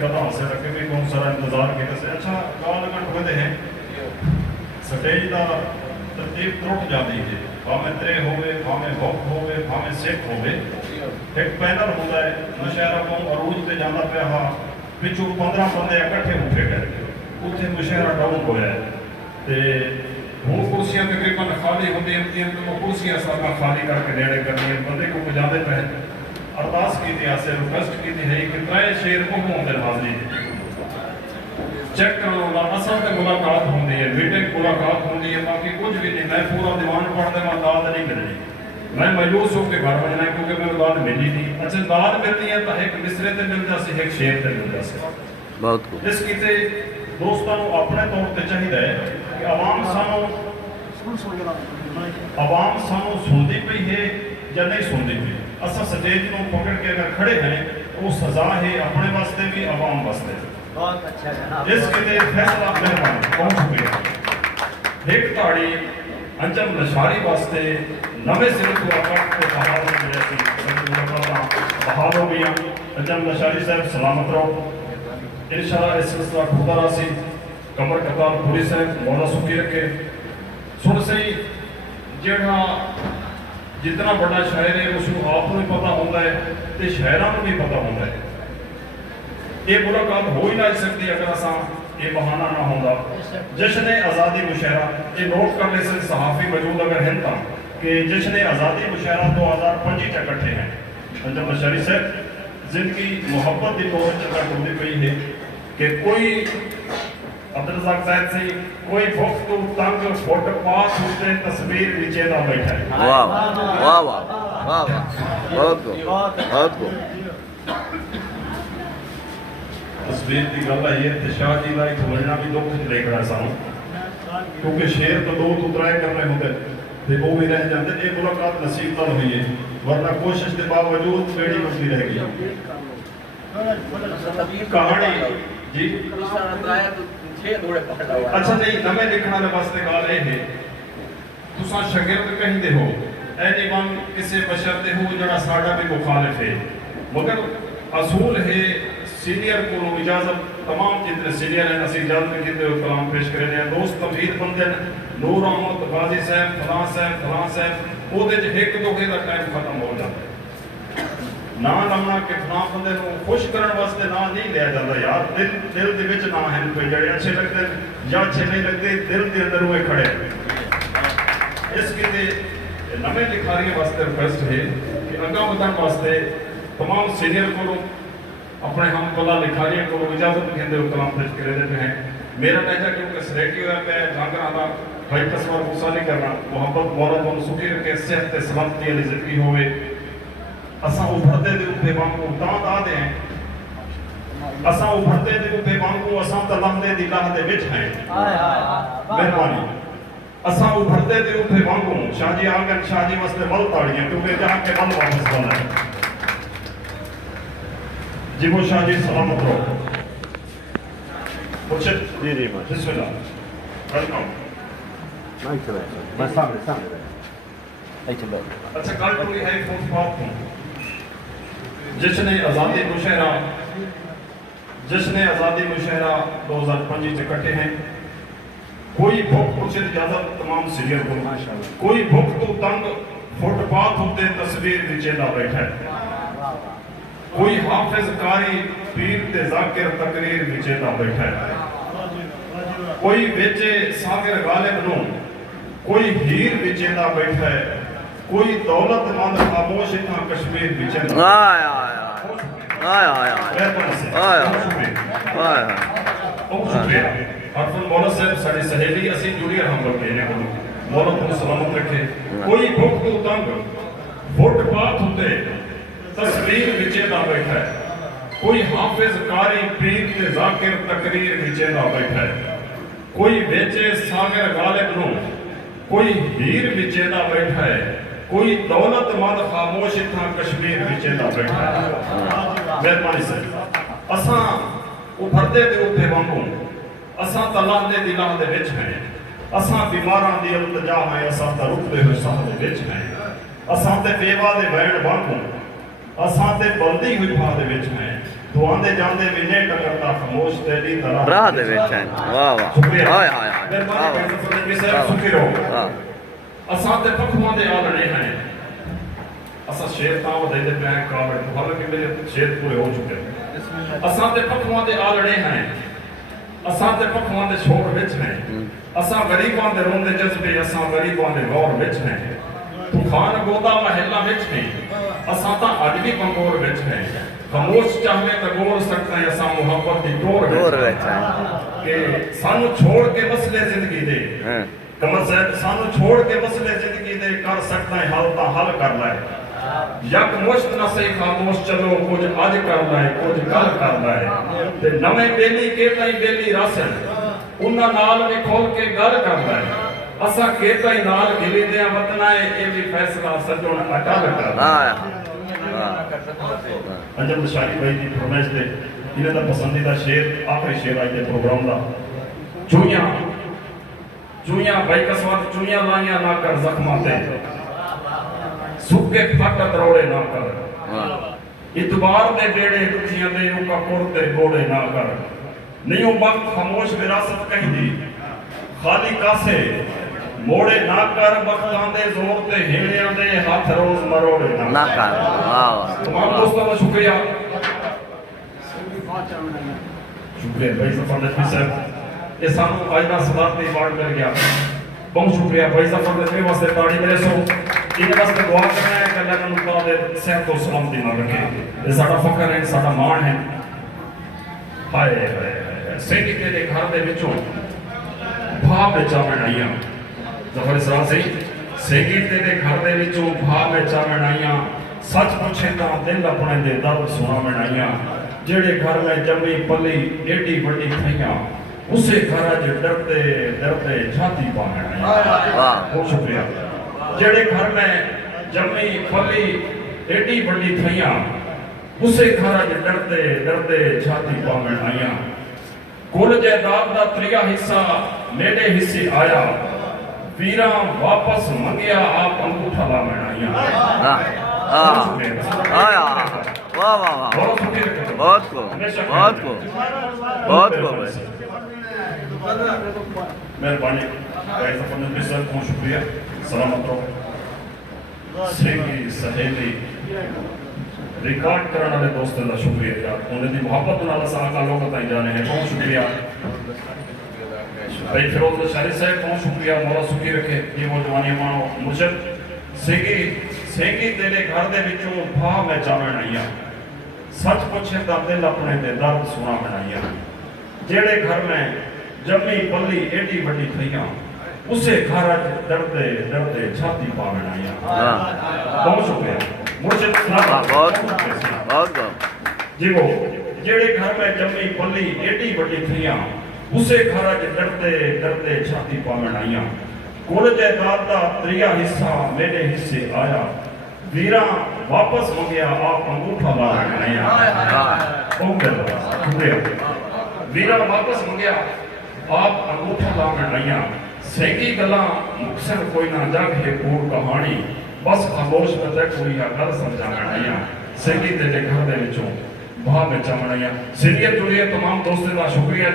पता हो सके भी कौन सारा इंतजार किया से अच्छा गाल लगन ठुकते हैं स्टेज का तरतीब त्रुट जाती है भावें त्रे होवे भावें भुख होवे भावें सिख होवे एक पैनल होता है मुशायरा को अरूज से जाना पे हाँ पिछू 15 बंदे इकट्ठे उठे गए उत्थे मुशायरा डाउन होया ते वो कुर्सियां तकरीबन खाली होती हैं तो कुर्सियां सब खाली करके नेड़े करनी बंदे को बजाते पे अरदास की से रिक्वेस्ट की है कि त्रै शेर को होंगे हाजिरी चेक करो असल ते मुलाकात होती है मीटिंग मुलाकात होती है बाकी कुछ भी नहीं मैं पूरा दीवान पढ़ देना दाद नहीं मिलनी मैं मायूस होकर घर बजना क्योंकि मेरे दाद मिली नहीं अच्छा दाद मिलनी है तो एक मिसरे ते मिल जासे एक शेर ते मिल जासे बहुत इस किते दोस्तों अपने तौर पे चाहिए कि आवाम सानू सुनती पई है या नहीं सुनती पई असा स्टेज को पकड़ के अगर खड़े हैं वो सजा है अपने वास्ते भी आवाम वास्ते बहुत अच्छा है इस किते फैसला मेहरबानी बहुत शुक्रिया एक ताड़ी अंजम नशारी वास्ते नवे सिरे को अकट के बहाल मिले सी बहाल हो गई अंजम नशारी साहब सलामत रहो इंशाअल्लाह इस सिलसिला खुदा रासी कमर कतार पूरी साहब मौला सुखी रखे सुन सही जेड़ा जितना बड़ा शायर है उसको आप भी पता होता है तो शायरों को भी पता होता है ये मुलाकात हो ही नहीं सकती अगर असा ये बहाना ना होगा जश्न आज़ादी मुशायरा ये नोट करने से सहाफ़ी मौजूद अगर हैं तो कि जश्न आज़ादी मुशायरा 2025 इकट्ठे हैं अंजम नशारी साहब जिनकी मुहब्बत की तौर पर होती पई है कि कोई अब्दुल रज़ाक साहब से कोई भुख तो तंग फुटपाथ उते तस्वीर नीचे ना बैठा है वाह वाह वाह वाह बहुत बहुत तस्वीर की गल है ते शाह जी का एक बोलना भी दुख लेकर सानू क्योंकि शेर तो दो तुतराए करने होंगे ते वो भी रह जाते ये मुलाकात नसीब तो हुई है वरना कोशिश के बावजूद बेड़ी मछली रह गई कहानी जी अच्छा नहीं नवे लिखने वाले वास्ते गल ये है तुसा शागिर्द कहते हो ऐनी मन किसी बशर दे हो जड़ा साडा भी मुखालिफ है मगर असूल है सीनियर को इजाजत तमाम जितने सीनियर हैं असी इजाजत कहते हो कलाम पेश करे हैं दोस्त तमीर बंदे नूर अहमद गाजी साहब फलां साहब ओदे च एक दो दा टाइम खत्म हो जाता है ना लाना कि फलां बंदे को खुश करने वास्ते ना नहीं लिया जाता यार दिल दे विच ना है कोई जड़े अच्छे लगते या अच्छे नहीं लगते दिल के अंदर वो खड़े इस किते नवे लिखारी वास्ते रिक्वेस्ट है कि अगा बढ़न वास्ते तमाम सीनियर को अपने हम कला लिखारी को इजाजत कहते हो कलाम पेश करे देते हैं मेरा लहजा क्योंकि सरेटी हुआ पे जाकर आना भाई तस्वर गुस्सा नहीं करना मोहब्बत मौला तो सुखी रखे सेहत ते सलामती वाली जिंदगी होवे असा उभरते दे उठे वांगू तां दादे हैं असा उभरते दे उठे वांगू असा तलंदे दी लाह दे विच हैं मेहरबानी असा उभरते दे उठे वांगू शाह जी आगन शाह जी वास्ते बल ताड़ियां क्योंकि जाके बल वापस वाला है जी वो शाह जी सलामत रहो मुर्शिद जी जी बिस्मिल्लाह वेलकम नहीं चले मैं सामने नहीं चलो अच्छा कल पूरी है फोन बात हूं जश्न आज़ादी मुशायरा 2025 इकट्ठे हैं कोई भुख मुर्शिद इजाजत तमाम सीरियल को माशाअल्लाह कोई भुख तो तंग फुटपाथ होते तस्वीर नीचे ना बैठा है कोई हाफिज कारी पीर ते जाकिर तकरीर नीचे ना बैठा है कोई बेचे सागिर गालिब नो कोई हीर नीचे ना बैठा है कोई दौलतमंद खामोश इतना कश्मीर बीचे आया हरफुल मौला साहब साडी सहेली असी जूनियर हम लोग ने मौला को सलामत रखे कोई भुख तो तंग फुटपाथ होते तस्वीर नीचे ना बैठा है कोई हाफिज कारी पीर ते जाकिर तकरीर नीचे ना बैठा है कोई बेचे सागर गालिब नो कोई हीर नीचे ना बैठा है कोई दौलतमंद खामोश इतना कश्मीर नीचे ना बैठा है मेहरबानी से असा उभरते दे उठे वांगू असा तलांदे दी लाह दे विच हैं असा बीमारां दी इल्तिजा है असा ता रुकदे हुए साह दे विच हैं असा ते बेवा दे वैण वांगू असा ते बलदी हुई भां दे विच हैं ਦੁਆਂਦੇ ਜਾਂਦੇ ਵੀ ਨੇ ਟਕਰਦਾ ਖਾਮੋਸ਼ ਤੇਰੀ ਤਰ੍ਹਾਂ راہ دے بیٹھے ہیں واہ واہ شکریہ ہائے ہائے ہائے مہربانی واہ کریں فضل صاحب واہ سکھی رہو واہ اساں تے پکھواں دے آلنے ہیں اساں شیر تاں ودے دے پہ کاوڑ حالانکہ میرے شیر پورے ہو چکے ہیں اساں تے پکھواں دے آلنے ہیں اساں تے پکھواں دے شور وچ ہیں اساں غریباں دے روندے جذبے اساں غریباں دے غور وچ ہیں طوفان گودا محلہ وچ ہیں اساں تاں اج بھی کنگور وچ ہیں خاموش چاہویں تے گور سکتے ہیں اساں محبت دی ٹور دور وچ بیٹھے ہیں کہ سانو چھوڑ کے مسئلے زندگی دے ہاں کمر صاحب سانو چھوڑ کے مسئلے زندگی دے کر سکتے ہیں حل تا حل کر لائے یک مشت نہ سے خاموش چلو کچھ اج کر لائے کچھ کل کر لائے تے نویں بیلی کیتا ہی بیلی راسن انہاں نال بھی کھول کے گل کر لائے اساں کیتا ہی نال گلی دے وطن ہے اے بھی فیصلہ سجون اٹل کر ہاں انجم شاہی بھائی دی فرمائش دے انہاں دا پسندیدہ شعر آخری شعر آئی دے پروگرام دا چویاں بھائی قسمت چویاں لائیاں نہ کر زخماتے سکے پھٹ دروڑے نہ کر اتبار دے بیڑے دکھیاں دے اوکا کرتے گوڑے نہ کر نہیں وقت خاموش وراثت کہیں دی خالی کاسے موڑے نہ کر وقتاں دے زور تے ہیڑیاں دے ہاتھ روز مروڑے نہ نہ کر واہ واہ تمام دوستوں کا شکریہ شکریہ بھائی ظفر نقوی صاحب یہ سانو آئینہ صدارتی ایوارڈ مل گیا بہت شکریہ بھائی ظفر نقوی واسطے تاڑی میرے سو انہیں واسطے دعا کرنا ہے کہ اللہ کا نکتا دے صحت و سلامتی نہ رکھے یہ ساڑا فخر ہے ساڑا مان ہے ہائے سینی تیرے گھر دے وچوں بھا میں چاوڑ آئیاں ظفر اسرار سے سینی تیرے گھر دے وچوں بھا میں چاوڑ آئیاں سچ پوچھے تاں دل اپنے دے درد سنا میں آئیاں جڑے گھر میں جمی پلی ایڈی بڑی تھیاں اسے گھر اج ڈرتے ڈرتے جھاتی پاویں آئیاں بہت شکریہ جڑے گھر میں جمی پلی ایڈی بڑی تھیاں اسے گھر اج ڈرتے ڈرتے جھاتی پاویں آئیاں کل جائیداد دا تریا حصہ میرے حصے آیا ویراں واپس منگیا آپ انگوٹھا لاویں آئیاں واہ واہ واہ بہت کو بہت کو بہت کو مہربانی بھائی ظفر نقوی صاحب کو شکریہ سلامت رہو سہیلی سہیلی ریکارڈ کرنے والے دوستوں کا شکریہ یار انہیں دی محبت نال اساں کا لوگ تائیں جانے ہیں بہت شکریہ بھائی فیروز شاہری صاحب بہت شکریہ مولا سکھی رکھے یہ وہ جوانی مانو مرشد سینگی تیرے گھر دے وچوں بھا میں چاویں آئیاں سچ پوچھے تا دل اپنے دے درد سنا میں آئیاں جیڑے گھر میں جمی پلی ایڈی بڑی تھیاں اسے گھر اج ڈرتے ڈرتے چھاتی پاویں آئیاں بہت شکریہ مرشد بہت بہت جی وہ جیڑے گھر میں جمی پلی ایڈی بڑی تھیاں اسے گھر اج ڈرتے ڈرتے چھاتی پاویں آئیاں کل جائیداد دا تریا حصہ میرے حصے آیا ویراں واپس منگیا آپ انگوٹھا لاویں آئیاں شکریہ ویراں واپس منگیا آپ انگوٹھا لاویں آئیاں سینگی گلاں مکسر کوئی نہ جگ ہے کوڑ کہانی بس خاموش میں تے کوئی گل سمجھاویں آئیاں سینگی تیرے گھر دے وچوں بھا میں چاویں آئیاں سیریت جڑیے تمام دوستوں کا شکریہ